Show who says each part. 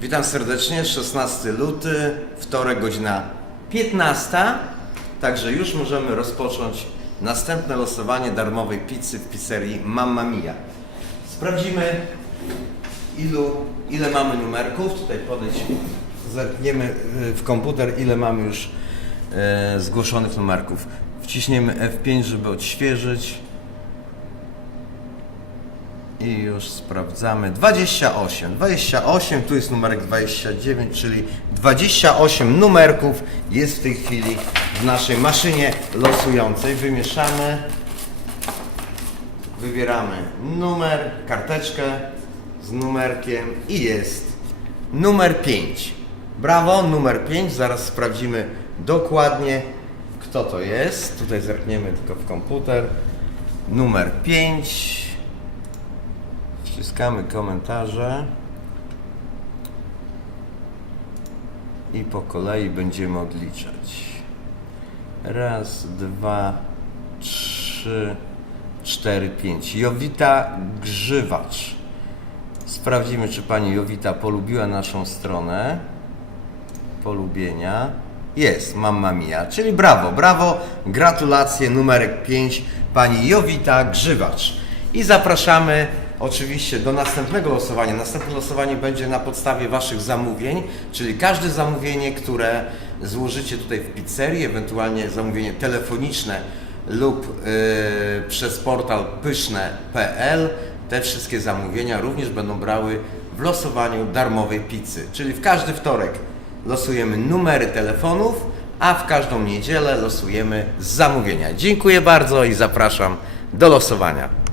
Speaker 1: Witam serdecznie, 16 luty, wtorek, godzina 15. Także już możemy rozpocząć następne losowanie darmowej pizzy w pizzerii Mamma Mia. Sprawdzimy, ilu, ile mamy numerków. Tutaj podejdź, zerkniemy y, w komputer, ile mamy już e, zgłoszonych numerków. Wciśniemy F5, żeby odświeżyć. I już sprawdzamy. 28. 28, tu jest numerek 29, czyli 28 numerków jest w tej chwili w naszej maszynie losującej. Wymieszamy. Wybieramy numer, karteczkę z numerkiem i jest numer 5. Brawo, numer 5. Zaraz sprawdzimy dokładnie, kto to jest. Tutaj zerkniemy tylko w komputer. Numer 5. Wciskamy komentarze. I po kolei będziemy odliczać. Raz, dwa, trzy, cztery, pięć. Jowita Grzywacz. Sprawdzimy, czy pani Jowita polubiła naszą stronę. Polubienia. Jest, mamma mia. Czyli brawo, brawo. Gratulacje, numerek 5, pani Jowita Grzywacz. I zapraszamy oczywiście do następnego losowania. Następne losowanie będzie na podstawie Waszych zamówień, czyli każde zamówienie, które złożycie tutaj w pizzerii, ewentualnie zamówienie telefoniczne lub yy, przez portal pyszne.pl. Te wszystkie zamówienia również będą brały w losowaniu darmowej pizzy. Czyli w każdy wtorek losujemy numery telefonów, a w każdą niedzielę losujemy zamówienia. Dziękuję bardzo i zapraszam do losowania.